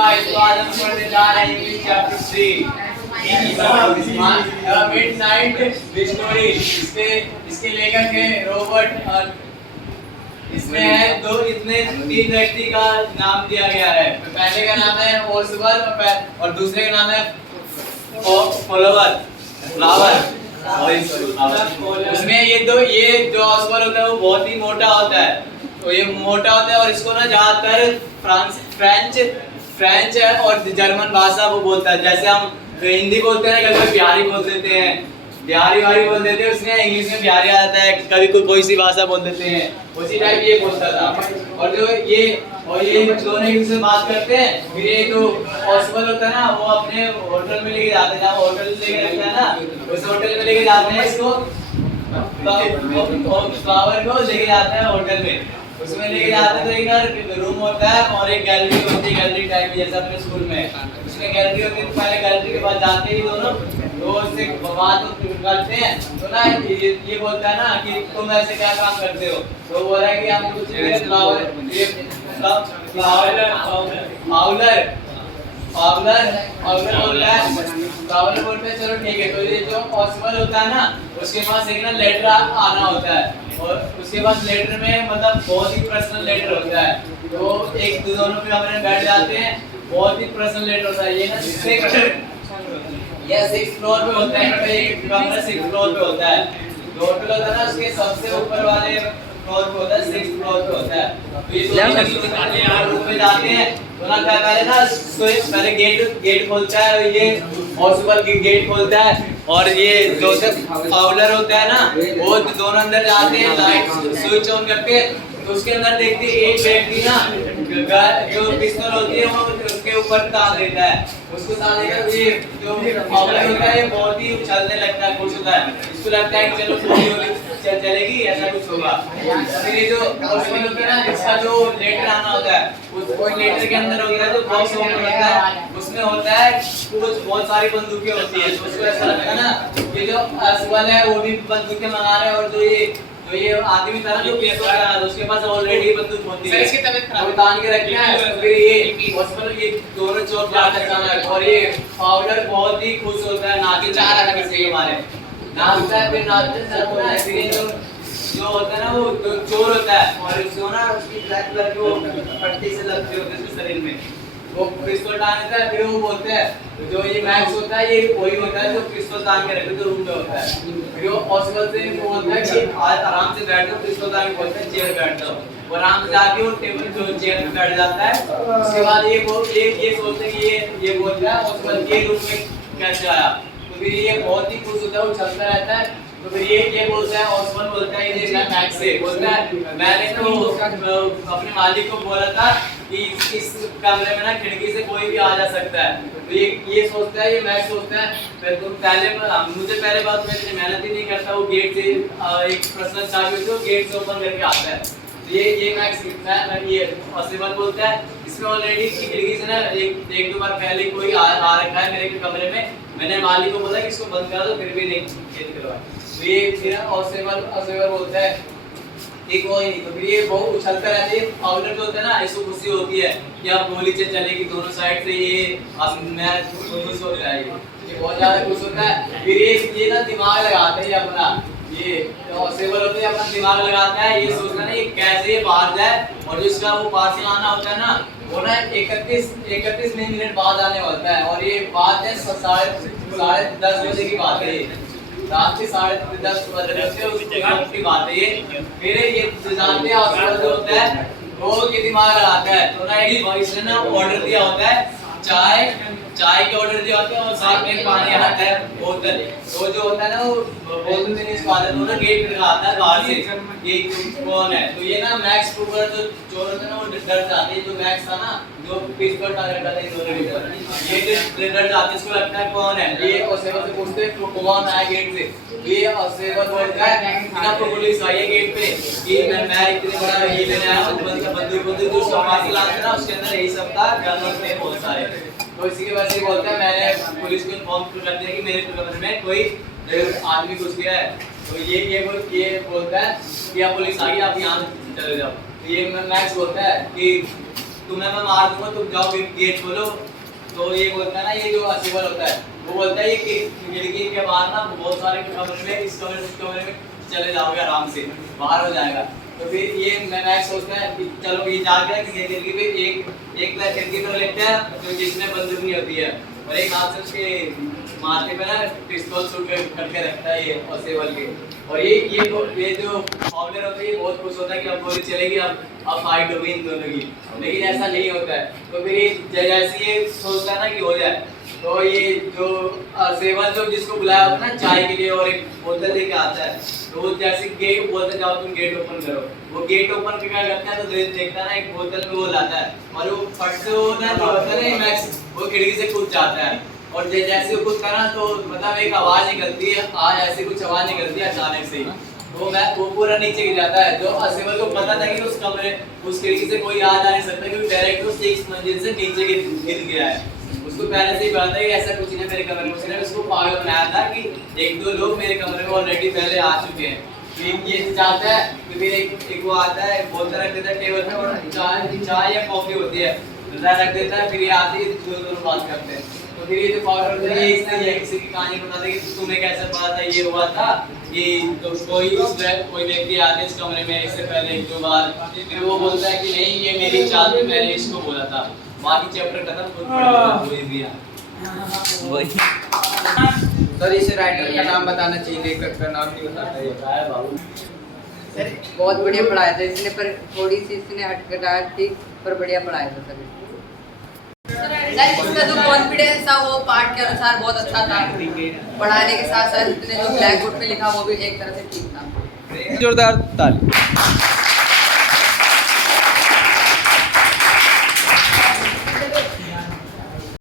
Guys, तो आज हम पढ़ने जा रहे हैं इंग्लिश चैप्टर 3 मिडनाइट स्टोरी। इसके लेखक है रॉबर्ट और इसमें है दो इतने तीन व्यक्ति का नाम दिया गया है। पहले का नाम है ओसबल और दूसरे का नाम है फ्लावर। उसमें ये जो ओसबल होता है वो बहुत ही मोटा होता है। तो ये मोटा होता है और इसको ना ज्यादातर फ्रेंच है और जर्मन भाषा वो बोलता है। जैसे हम हिंदी बोलते हैं ना, कभी बिहारी बोल देते हैं, बिहारी बोल देते हैं, उसमें इंग्लिश में बिहारी आ जाता है। कभी कोई सी भाषा बोल देते हैं, उसी टाइप ये बोलता था। और ये दोनों एक दूसरे से बात करते हैं। फिर ये जो ओसबल होता है ना, वो अपने होटल में लेके जाते हैं, जहाँ होटल लेके रखता है ना, उस होटल में लेके जाते हैं इसको, फ्लावर को लेके जाते हैं होटल में। उसमें लेके जाते हैं तो एक रूम होता है और एक गैलरी होती है, गैलरी टाइप जैसा अपने स्कूल में। उसमें गैलरी होती है, तो पहले गैलरी के पास जाते ही दोनों तो उससे बात करते हैं। तो ना ये बोलता है ना कि तुम ऐसे क्या काम करते हो, तो बोल रहा है कि हम कुछ फ्लावर बोलते हैं। चलो ठीक है। तो ये जो पॉसिबल होता है ना, उसके पास एक ना लेटर आना होता है और उसके पास लेटर में मतलब बहुत ही पर्सनल लेटर होता है। तो एक दोनों पे कमरे में बैठ जाते हैं, बहुत ही पर्सनल लेटर होता है। ये ना 6th फ्लोर पे होता है, एक कमरा 6th फ्लोर पे होता है। जो होटल होता है ना, उसके सबसे ऊपर वाले फ्लोर पे होता है, 6th फ्लोर पे होता है। तो ये दोनों रूम में जाते हैं। तो ना क्या करे ना, पहले गेट खोलता है, ये पॉसिबल की गेट खोलता है और ये जो फाउलर होता है ना, वो दोनों अंदर जाते हैं, लाइट स्विच ऑन करके। तो उसके अंदर देखते हैं एक व्यक्ति ना जो पिस्तौल होती है वो उसके ऊपर तान देता है। उसको तान देकर ये जो फाउलर होता है बहुत ही उछलने लगता है, खुश होता है। इसको लगता है कि चलो गोली चलेगी, ऐसा कुछ होगा। फिर ये जो पॉसिबल होता है ना, इसका जो लेटर आना होता है, उस लेटर के अंदर होता है जो बॉक्स ओपन होता है, उसमें होता है कुछ बहुत सारी बंदूकें होती है। तो उसको ऐसा लगता है ना कि जो असबल है वो भी बंदूकें मंगा रहे हैं और जो ये आदमी था ना जो पिस्तौल लगा था, उसके पास ऑलरेडी बंदूक होती है, इसकी तबीयत खराब है, तान के रखते हैं। फिर ये हॉस्पिटल ये दोनों चोट जाते हैं और ये पाउडर बहुत ही खुश होता है, नाचे चाह रहा है किसी हमारे नाचता है। फिर नाचते हैं, फिर ये जो होता है ना वो चोर होता है और उसको ना उसकी ब्लैक कलर की वो पट्टी से लगती होती है उसके शरीर में, वो पिस्तौल टांग देता है। फिर वो बोलते हैं जो ये मैक्स होता है, ये वही होता है जो पिस्तौल टांग के रखते जो रूम में होता है। फिर वो पॉसिबल से वो बोलता है कि आराम से बैठ जाओ, पिस्तौल टांग के बोलते हैं चेयर बैठ जाओ, वो आराम से जाके वो टेबल जो चेयर पे बैठ जाता है। उसके बाद ये सोचते हैं कि ये बोलता है पॉसिबल के रूम में कैसे आया। तो फिर ये बहुत ही खुश होता है, वो चलता रहता है। तो फिर ये बोलता है, ओसबल बोलता है, ये देखना मैक्स से बोलता है मैंने तो अपने मालिक को बोला था कि इस कमरे में ना खिड़की से कोई भी आ जा सकता है। तो ये सोचता है, ये मैक्स सोचता है तुम मुझे पहले बात में मेहनत ही नहीं करता, वो गेट से एक पर्सनल चाबी होती है, वो गेट से ओपन करके आता है। तो ये मैक्स ये ओसबल बोलता है इसमें ऑलरेडी खिड़की से ना एक दो बार पहले कोई आ रखा है मेरे कमरे में, मैंने मालिक को बोला कि इसको बंद करा दो, फिर भी नहीं करवाया। तो ये फिर ओसबल बोलता है कि कोई नहीं। तो फिर ये बहुत उछलता रहता है। फाउलर जो होता है ना, इसको खुशी होती है कि अब गोली चलेगी दोनों साइड से, ये मैच खुश हो जाएगी, ये बहुत ज्यादा खुश होता है। फिर ये ना दिमाग लगाते हैं अपना, ये ओसबल होते हैं अपना दिमाग लगाता है, ये सोचता है ये कैसे ये बाहर जाए। और जो इसका वो पार्सल आना होता है ना, वो ना 31 मिनट बाद आने होता है। और ये बात है 10:30 बजे की बात है, रात के 10:30 बजे की बात है ये। फिर ये जानते हैं ओसबल जो होता है वो ये दिमाग लगाता है। तो ना इसने ना ऑर्डर दिया होता है, चाय के ऑर्डर दिया होता है और साथ में पानी आता है बोतल। तो जो होता है ना वो बोतल देने के बाद वो ना गेट पे आता है बाहर से, ये कौन है। तो ये ना मैक्स ऊपर जो चोर होता है ना वो डर जाते हैं। जो मैक्स था ना जो पिस्तौल टांग रखा था दोनों के ऊपर, ये डर जाते, इसको लगता है कौन है। ये ओसबल से पूछते हैं कौन आया गेट से। ये ओसबल बोलता है बिना पुलिस आई है गेट पे कि मैं इतने बड़ा ये लेने आया हूं, बंदूक जो पार्सल आता है ना उसके अंदर यही सब था, गन होते हैं बहुत सारे। तो इसी की वजह से बोलता है मैंने पुलिस को इन्फॉर्म कर दिया कि मेरे कमरे में कोई आदमी घुस गया है। तो ये बोलता है कि आप पुलिस आ गई, आप यहाँ चले जाओ। तो ये मैक्स बोलता है कि तुम्हें मैं मार दूंगा, तुम जाओ गेट खोलो। तो ये बोलता है ना, ये जो असेबल होता है वो बोलता है ये खिड़की के बाहर ना बहुत सारे कमरे में, इस कमरे में चले जाओगे आराम से, बाहर हो जाएगा। तो फिर ये मैक्स सोचता है कि चलो ये जाके खिड़की पे एक पैर खिड़की पर लेटता है जो जिसमें बंदूक नहीं होती है, और एक हाथ से उसके माथे पे ना पिस्तौल शूट करके रखता है ये असेबल के। और ये जो फाउंडर होता है ये बहुत खुश होता है कि अब गोली चलेगी, अब फाइट होगी इन दोनों की, लेकिन ऐसा नहीं होता है। तो फिर ये जैसे ये सोचता है ना कि हो जाए, तो ये जो सेवल जो जिसको बुलाया होता है ना चाय के लिए और एक बोतल लेके आता है, तो वो जैसे गेट बोलते जाओ तुम गेट ओपन करो, वो गेट ओपन करके क्या करता है तो देखता है ना एक बोतल में वो लाता है, और वो फट से वो ना जो होता है ना मैक्स वो खिड़की से कूद जाता है। और जैसे वो कूदता ना तो मतलब एक आवाज निकलती है, आज ऐसी कुछ आवाज निकलती है अचानक से ही, वो पूरा नीचे गिर जाता है। जो असेबल को पता था कि उस कमरे उस खिड़की से कोई आ जा नहीं सकता क्योंकि डायरेक्ट वो 6 मंजिल से नीचे गिर गया है। उसको पहले से ही पता था कि ऐसा कुछ नहीं मेरे कमरे में, उसने उसको पागल बनाया था कि एक दो लोग मेरे कमरे में ऑलरेडी पहले आ चुके हैं। फिर ये चाहता है कि फिर एक वो आता है, बोतल रख देता है टेबल पे और चाय या कॉफी होती है रख देता है, फिर ये आते ही दोनों बात करते हैं। तो फिर ये जो फाउंडर होता है ये किसी की कहानी बताता है कि तुम्हें कैसे पता था ये हुआ था कि तो कोई व्यक्ति आते इस कमरे में इससे पहले एक दो बार, फिर वो बोलता है कि नहीं ये मेरी चाल में मैंने इसको बोला था। बाकी चैप्टर खत्म, खुद पढ़ दिया वही। सर इस राइटर का नाम बताना चाहिए, लेखक का नाम नहीं बताता है बाबू। सर बहुत बढ़िया पढ़ाया था इसने, पर थोड़ी सी इसने हटकटाहट थी, पर बढ़िया पढ़ाया था सर। इसका जो कॉन्फिडेंस था वो पाठ के अनुसार बहुत अच्छा था, पढ़ाने के साथ साथ इसने जो ब्लैक बोर्ड पे लिखा वो भी एक तरह से ठीक था। जोरदार ताली।